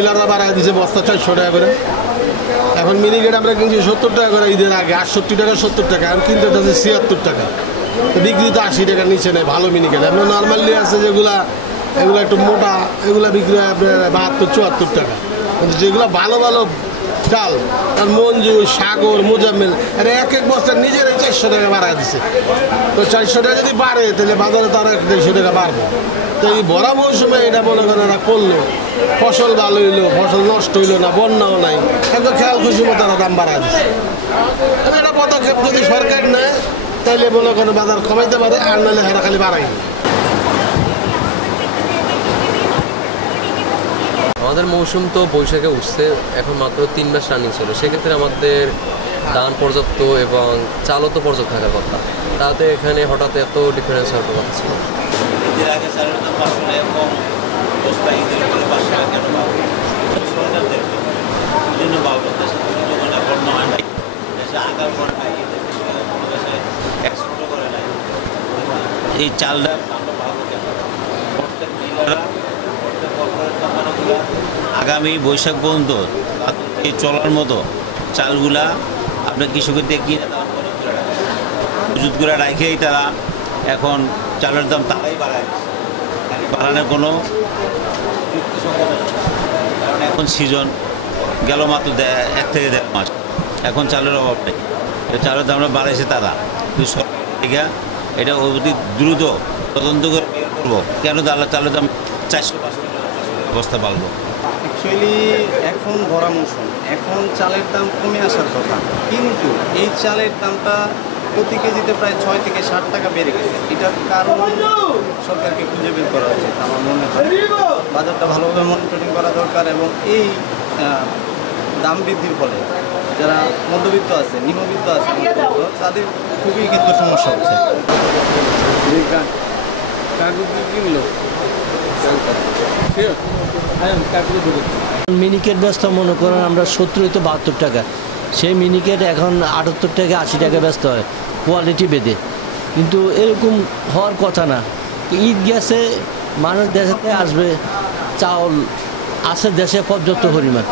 ডিলাররা বাড়ায় দিয়েছে বস্তা 400 টাকা করে। এখন মিনিকেট আমরা কিনছি 70 টাকা করে, ঈদের আগে 68 টাকা 70 টাকা, এখন কিনতে হচ্ছে 76 টাকা। তো বিক্রি তো 80 টাকার নিচে নেই ভালো মিনিকেট। আপনার নর্মালি আছে যেগুলা, এগুলো একটু মোটা, এগুলো বিক্রি হয় আপনার 72-74 টাকা। কিন্তু যেগুলো ভালো ভালো ডাল, আর মঞ্জু, সাগর, মোজাম্মেল, এটা এক এক বস্তা নিজেরাই 400 টাকা বাড়ায় দিচ্ছে। তো 400 টাকা যদি বাড়ে তাহলে বাজারে তার 150 টাকা বাড়বে। তো এই ভরা মৌসুমে এটা মনে করেন এরা করলো, ফসল ভালো হইলো, ফসল নষ্ট হইলো না, বন্যাও নাই, একদম খেয়াল খুশি মতো তারা দাম বাড়ায় দিচ্ছে। এটা পদক্ষেপ যদি সরকার নেয় তাহলে মনে করেন বাজার কমাইতে পারে, আর নাহলে হেরা খালি বাড়াই। আমাদের মৌসুম তো বৈশাখে উঠছে, এখন মাত্র 3 মাস রানিং ছিল। সেক্ষেত্রে আমাদের ধান পর্যাপ্ত এবং চালও তো পর্যাপ্ত থাকার কথা, তাতে এখানে হঠাৎ এত ডিফারেন্স হওয়ার কথা ছিল। এই চালটা আগামী বৈশাখ পর্যন্ত এই চলার মতো চালগুলা আপনার কৃষকের দিয়ে কিনে মজুত করে রাখেই তারা এখন চালের দাম তারাই বাড়ানোর কোনো কারণ এখন সিজন গেল মাত্র 1 থেকে 1.5 মাস, এখন চালের অভাব নেই, চালের দামটা বাড়াইছে তারা। সরকার এটা অতি দ্রুত তদন্ত করে বের করবো কেন চালের দাম 400-500 অবস্থা বাড়লো। অ্যাকচুয়ালি এখন ভরা মৌসুম, এখন চালের দাম কমে আসার কথা, কিন্তু এই চালের দামটা প্রতি কেজিতে প্রায় 6 থেকে 60 টাকা বেড়ে গেছে। এটার কারণ সরকারকে খুঁজে বের করা উচিত আমার মনে হয়। বাজারটা ভালোভাবে মনিটরিং করা দরকার, এবং এই দাম বৃদ্ধির ফলে যারা মধ্যবিত্ত আছে, নিম্নবিত্ত আছে, তাদের খুবই কিন্তু সমস্যা হচ্ছে। মিনিকেট ব্যস্ত মনে করেন আমরা 70-72 টাকা, সেই মিনিকেট এখন 78 টাকা 80 টাকা ব্যস্ত হয় কোয়ালিটি বেঁধে। কিন্তু এরকম হওয়ার কথা না। ঈদ গেছে, মানুষ দেশে আসবে, চাউল আছে দেশে পর্যাপ্ত পরিমাণ,